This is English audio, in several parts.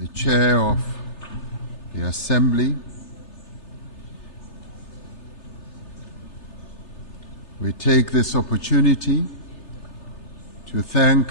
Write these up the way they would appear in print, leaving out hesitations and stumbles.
the Chair of the Assembly, we take this opportunity to thank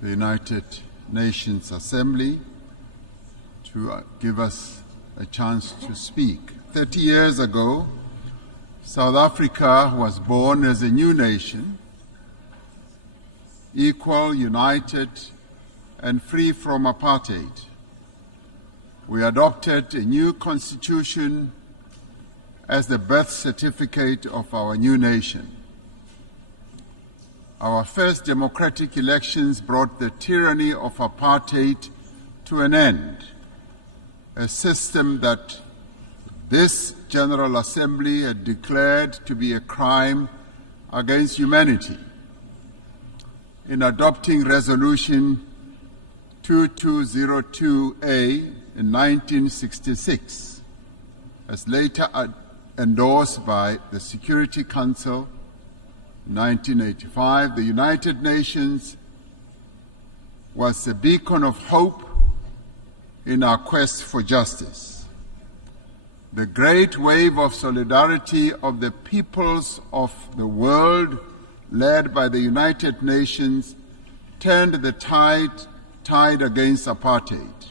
the United Nations Assembly to give us a chance to speak. 30 years ago, South Africa was born as a new nation, equal, united, and free from apartheid. We adopted a new constitution as the birth certificate of our new nation. Our first democratic elections brought the tyranny of apartheid to an end, a system that this General Assembly had declared to be a crime against humanity. In adopting Resolution 2202A in 1966, as later endorsed by the Security Council in 1985, the United Nations was a beacon of hope in our quest for justice. The great wave of solidarity of the peoples of the world, led by the United Nations, turned the tide against apartheid.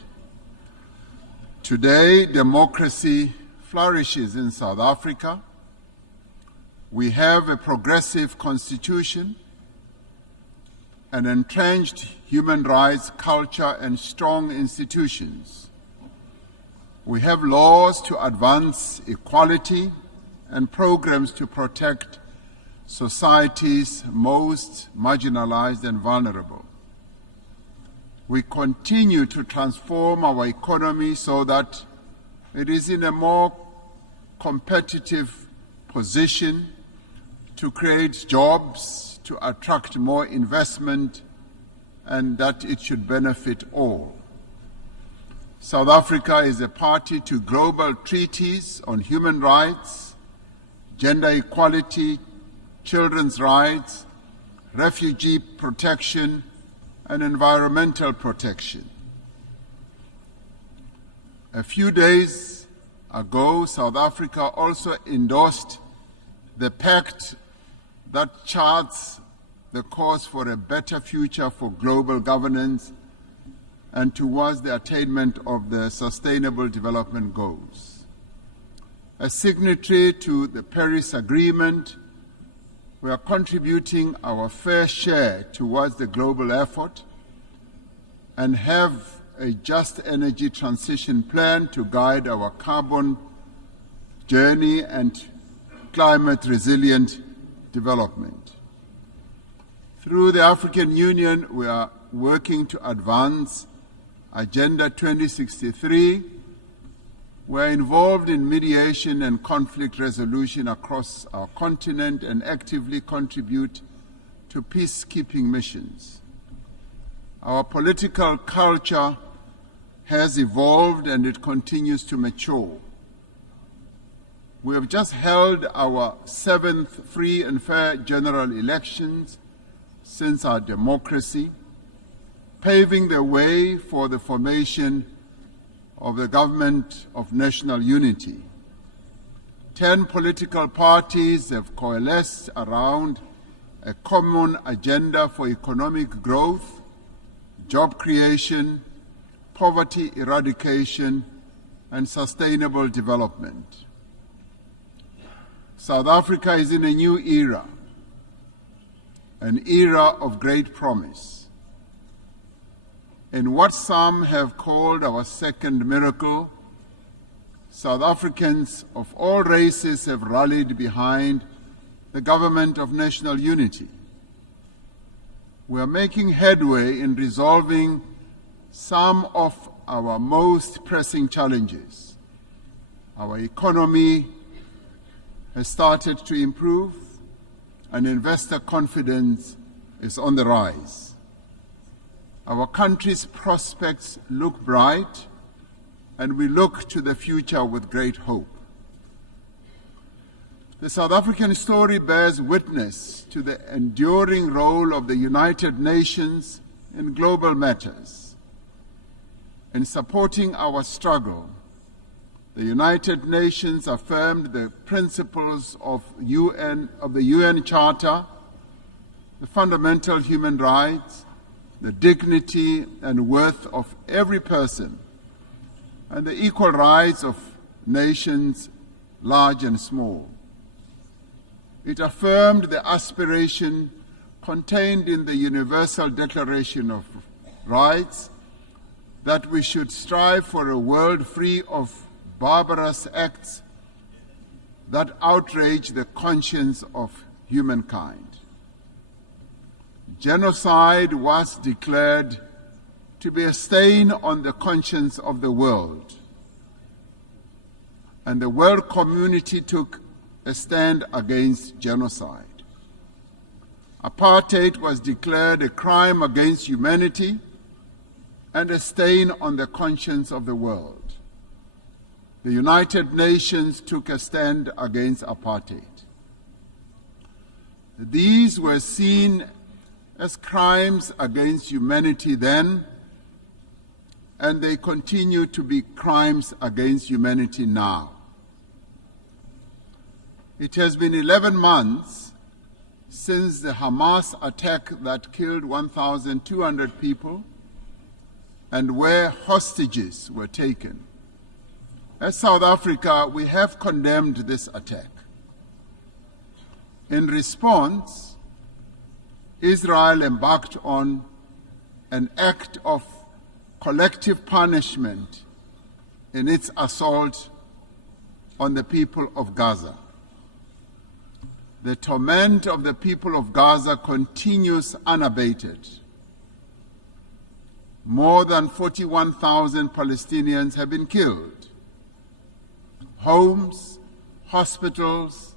Today, democracy flourishes in South Africa. We have a progressive constitution, an entrenched human rights culture, and strong institutions. We have laws to advance equality and programs to protect society's most marginalized and vulnerable. We continue to transform our economy so that it is in a more competitive position to create jobs, to attract more investment, and that it should benefit all. South Africa is a party to global treaties on human rights, gender equality, children's rights, refugee protection, and environmental protection. A few days ago, South Africa also endorsed the pact that charts the course for a better future for global governance and towards the attainment of the Sustainable Development Goals. As signatory to the Paris Agreement, we are contributing our fair share towards the global effort and have a just energy transition plan to guide our carbon journey and climate resilient development. Through the African Union, we are working to advance Agenda 2063. We're involved in mediation and conflict resolution across our continent and actively contribute to peacekeeping missions. Our political culture has evolved and it continues to mature. We have just held our 7th free and fair general elections since our democracy, paving the way for the formation of the Government of National Unity. 10 political parties have coalesced around a common agenda for economic growth, job creation, poverty eradication, and sustainable development. South Africa is in a new era, an era of great promise. In what some have called our second miracle, South Africans of all races have rallied behind the Government of National Unity. We are making headway in resolving some of our most pressing challenges. Our economy has started to improve, and investor confidence is on the rise. Our country's prospects look bright, and we look to the future with great hope. The South African story bears witness to the enduring role of the United Nations in global matters. In supporting our struggle, the United Nations affirmed the principles of the UN Charter, the fundamental human rights, the dignity and worth of every person, and the equal rights of nations, large and small. It affirmed the aspiration contained in the Universal Declaration of Rights that we should strive for a world free of barbarous acts that outrage the conscience of humankind. Genocide was declared to be a stain on the conscience of the world, and the world community took a stand against genocide. Apartheid was declared a crime against humanity and a stain on the conscience of the world. The United Nations took a stand against apartheid. These were seen as crimes against humanity then, and they continue to be crimes against humanity now. It has been 11 months since the Hamas attack that killed 1,200 people and where hostages were taken. As South Africa, we have condemned this attack. In response, Israel embarked on an act of collective punishment in its assault on the people of Gaza. The torment of the people of Gaza continues unabated. More than 41,000 Palestinians have been killed. Homes, hospitals,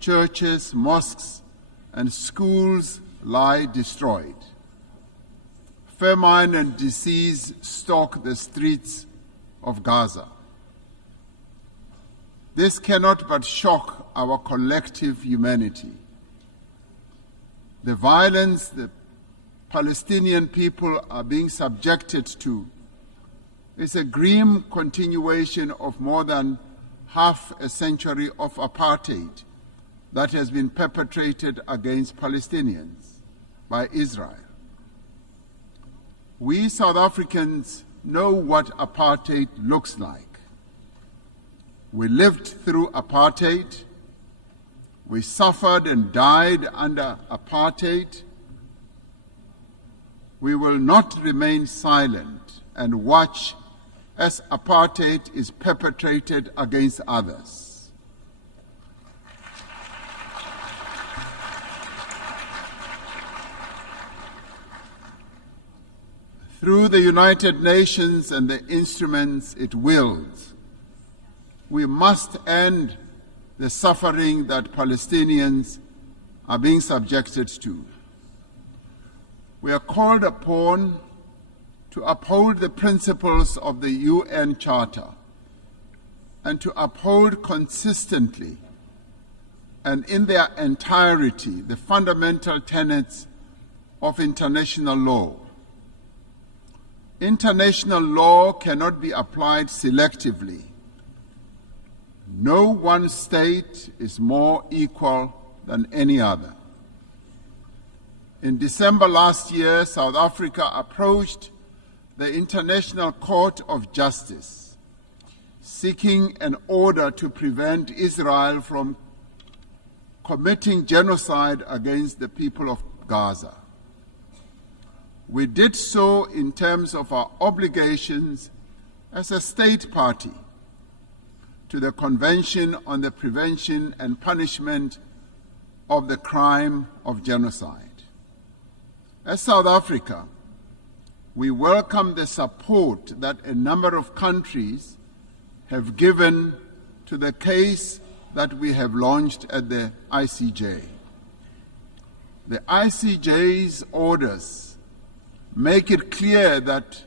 churches, mosques, and schools lie destroyed. Famine and disease stalk the streets of Gaza. This cannot but shock our collective humanity. The violence the Palestinian people are being subjected to is a grim continuation of more than half a century of apartheid that has been perpetrated against Palestinians by Israel. We South Africans know what apartheid looks like. We lived through apartheid. We suffered and died under apartheid. We will not remain silent and watch as apartheid is perpetrated against others. Through the United Nations and the instruments it wields, we must end the suffering that Palestinians are being subjected to. We are called upon to uphold the principles of the UN Charter and to uphold consistently and in their entirety the fundamental tenets of international law. International law cannot be applied selectively. No one state is more equal than any other. In December last year, South Africa approached the International Court of Justice, seeking an order to prevent Israel from committing genocide against the people of Gaza. We did so in terms of our obligations as a state party to the Convention on the Prevention and Punishment of the Crime of Genocide. As South Africa, we welcome the support that a number of countries have given to the case that we have launched at the ICJ. The ICJ's orders make it clear that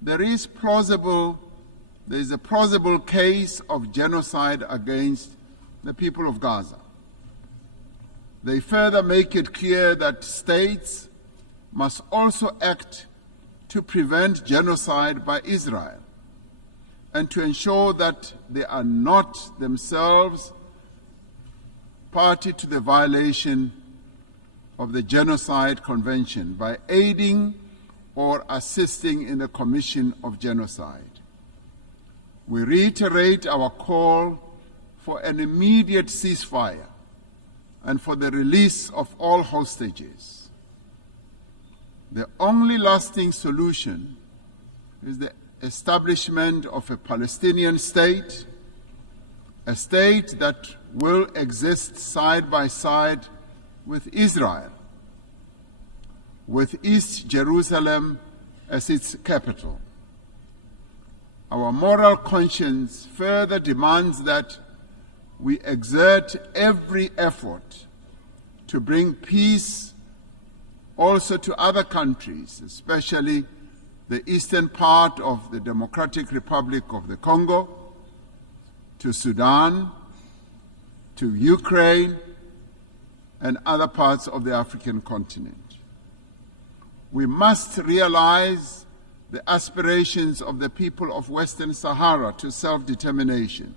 there is a plausible case of genocide against the people of Gaza. They further make it clear that states must also act to prevent genocide by Israel and to ensure that they are not themselves party to the violation of the Genocide Convention by aiding or assisting in the commission of genocide. We reiterate our call for an immediate ceasefire and for the release of all hostages. The only lasting solution is the establishment of a Palestinian state, a state that will exist side by side with Israel, with East Jerusalem as its capital. Our moral conscience further demands that we exert every effort to bring peace also to other countries, especially the eastern part of the Democratic Republic of the Congo, to Sudan, to Ukraine, and other parts of the African continent. We must realize the aspirations of the people of Western Sahara to self-determination.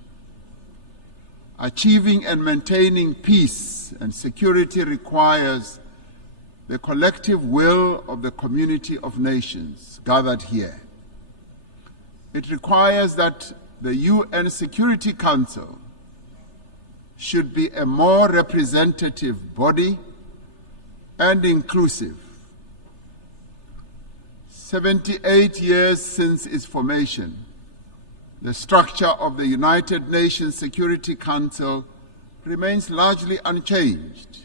Achieving and maintaining peace and security requires the collective will of the community of nations gathered here. It requires that the UN Security Council should be a more representative body and inclusive. 78 years since its formation, the structure of the United Nations Security Council remains largely unchanged.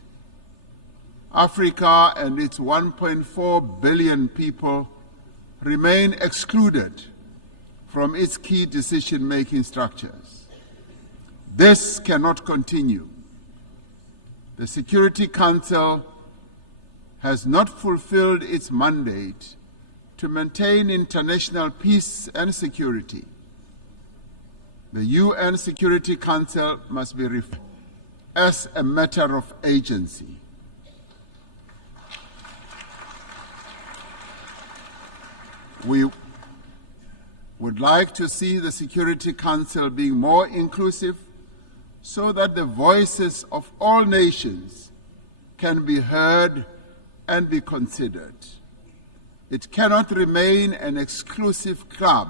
Africa and its 1.4 billion people remain excluded from its key decision-making structures. This cannot continue. The Security Council has not fulfilled its mandate to maintain international peace and security. The UN Security Council must be referred as a matter of agency. We would like to see the Security Council being more inclusive so that the voices of all nations can be heard and be considered. It cannot remain an exclusive club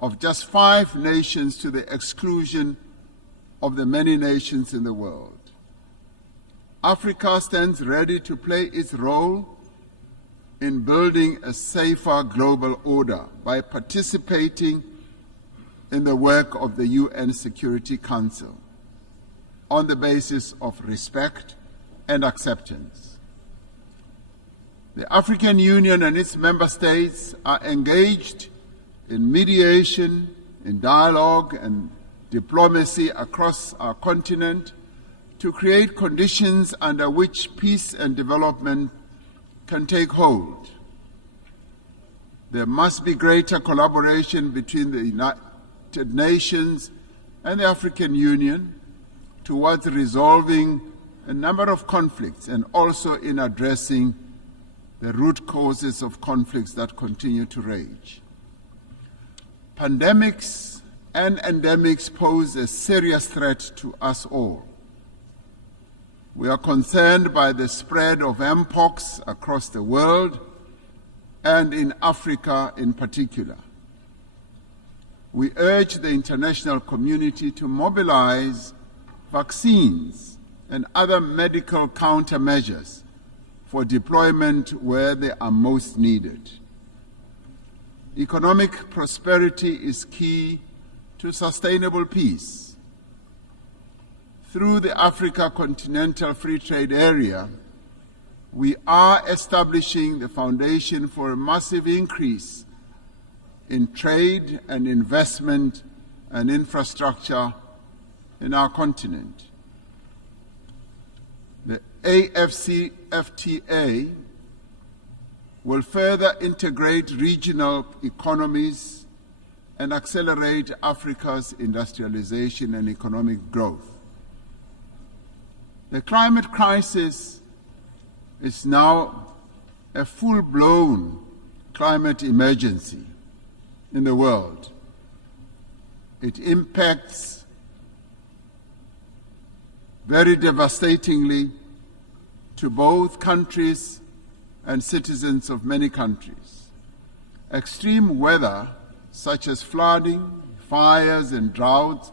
of just 5 nations to the exclusion of the many nations in the world. Africa stands ready to play its role in building a safer global order by participating in the work of the UN Security Council on the basis of respect and acceptance. The African Union and its member states are engaged in mediation, in dialogue and diplomacy across our continent to create conditions under which peace and development can take hold. There must be greater collaboration between the United Nations and the African Union towards resolving a number of conflicts and also in addressing the root causes of conflicts that continue to rage. Pandemics and endemics pose a serious threat to us all. We are concerned by the spread of mpox across the world and in Africa in particular. We urge the international community to mobilize vaccines and other medical countermeasures for deployment where they are most needed. Economic prosperity is key to sustainable peace. Through the Africa Continental Free Trade Area, we are establishing the foundation for a massive increase in trade and investment and infrastructure in our continent. The AFCFTA will further integrate regional economies and accelerate Africa's industrialization and economic growth. The climate crisis is now a full-blown climate emergency in the world. It impacts very devastatingly to both countries and citizens of many countries. Extreme weather, such as flooding, fires, and droughts,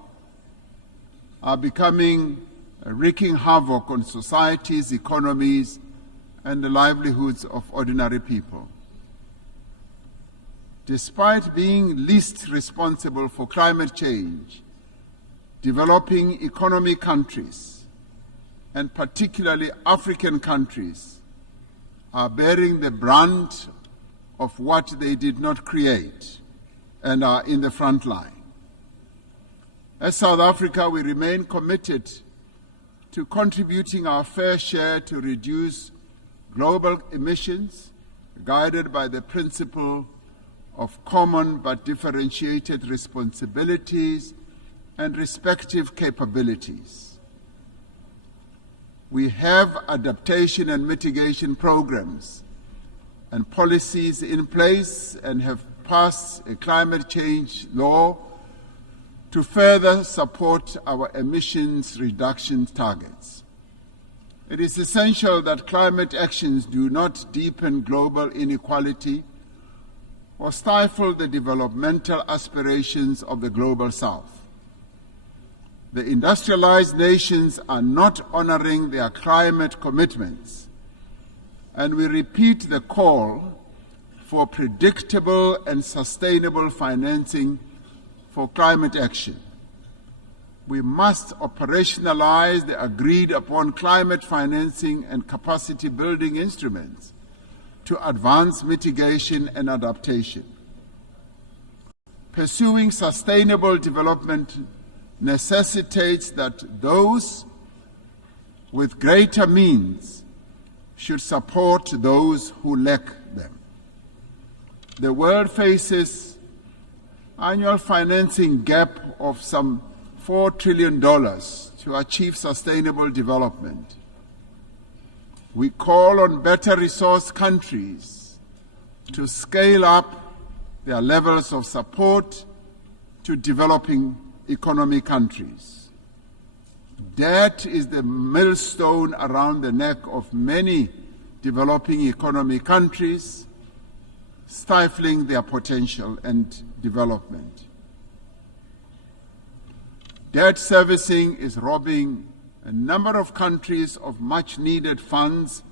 are wreaking havoc on societies, economies, and the livelihoods of ordinary people. Despite being least responsible for climate change, developing economy countries, and particularly African countries, are bearing the brunt of what they did not create and are in the front line. As South Africa, we remain committed to contributing our fair share to reduce global emissions, guided by the principle of common but differentiated responsibilities and respective capabilities. We have adaptation and mitigation programs and policies in place and have passed a climate change law to further support our emissions reduction targets. It is essential that climate actions do not deepen global inequality or stifle the developmental aspirations of the Global South. The industrialized nations are not honoring their climate commitments, and we repeat the call for predictable and sustainable financing for climate action. We must operationalize the agreed-upon climate financing and capacity-building instruments to advance mitigation and adaptation. Pursuing sustainable development necessitates that those with greater means should support those who lack them. The world faces annual financing gap of some $4 trillion to achieve sustainable development. We call on better resourced countries to scale up their levels of support to developing economy countries. Debt is the millstone around the neck of many developing economy countries, stifling their potential and development. Debt servicing is robbing a number of countries of much-needed funds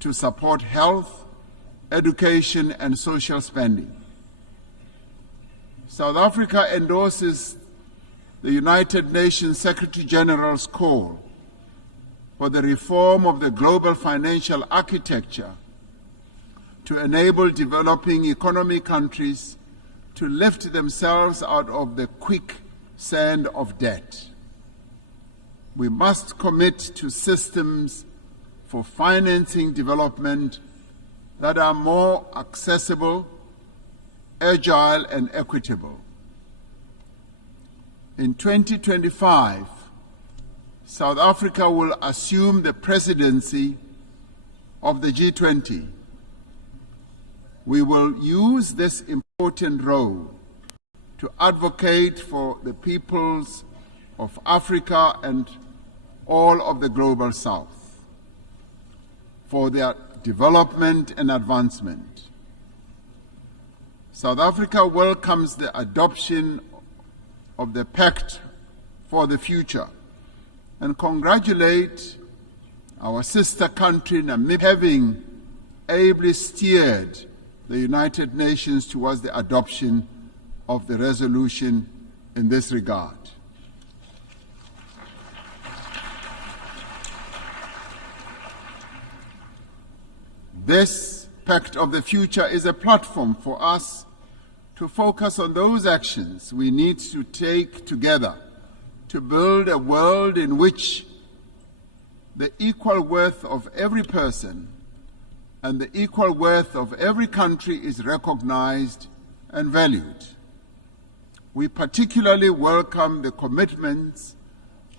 to support health, education, and social spending. South Africa endorses the United Nations Secretary General's call for the reform of the global financial architecture to enable developing economy countries to lift themselves out of the quicksand of debt. We must commit to systems for financing development that are more accessible, agile, and equitable. In 2025, South Africa will assume the presidency of the G20. We will use this important role to advocate for the peoples of Africa and all of the Global South, for their development and advancement. South Africa welcomes the adoption of the Pact for the Future and congratulate our sister country Namibia having ably steered the United Nations towards the adoption of the resolution in this regard. This Pact of the Future is a platform for us to focus on those actions we need to take together to build a world in which the equal worth of every person and the equal worth of every country is recognized and valued. We particularly welcome the commitments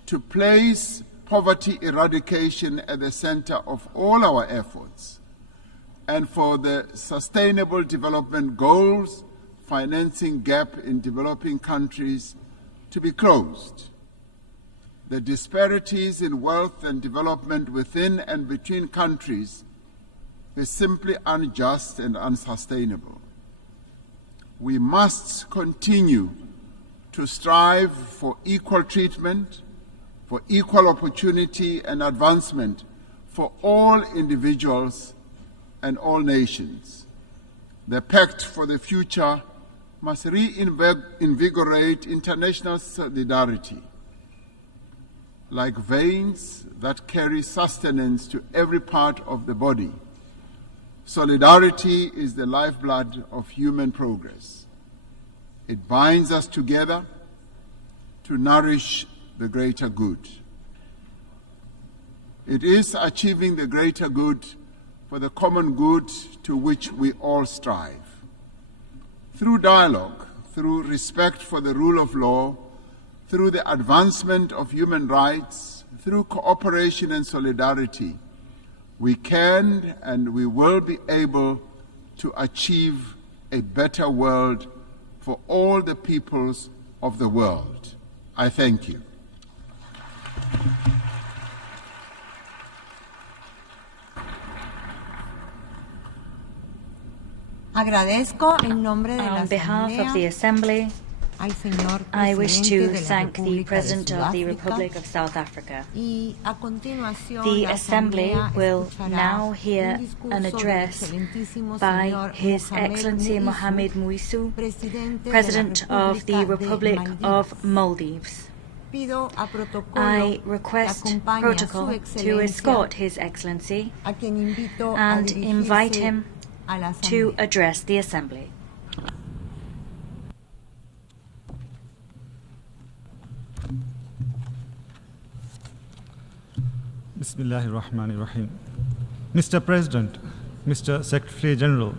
to place poverty eradication at the center of all our efforts, and for the Sustainable Development Goals financing gap in developing countries to be closed. The disparities in wealth and development within and between countries is simply unjust and unsustainable. We must continue to strive for equal treatment, for equal opportunity and advancement for all individuals and all nations. The Pact for the Future must reinvigorate international solidarity. Like veins that carry sustenance to every part of the body, solidarity is the lifeblood of human progress. It binds us together to nourish the greater good. It is achieving the greater good for the common good to which we all strive. Through dialogue, through respect for the rule of law, through the advancement of human rights, through cooperation and solidarity, we can and we will be able to achieve a better world for all the peoples of the world. I thank you. Agradezco en nombre de la On behalf of the Asamblea Assembly, al señor I wish to presidente de la thank the República President de of the Sudáfrica, Republic of South Africa. y a continuación The la Assembly Asamblea will escuchará now hear un discurso an del address excelentísimo by señor His Mohamed Excellency Muizu, Mohamed Muizu, Presidente President de la of the Republic de of Maldives. Pido a protocolo I que request acompañe a protocol su to excelencia, escort His Excellency a quien invito and a invite dirigirse him a la to Asamblea. address the Assembly. Bismillahir Rahmanir Rahim. Mr. President, Mr. Secretary General,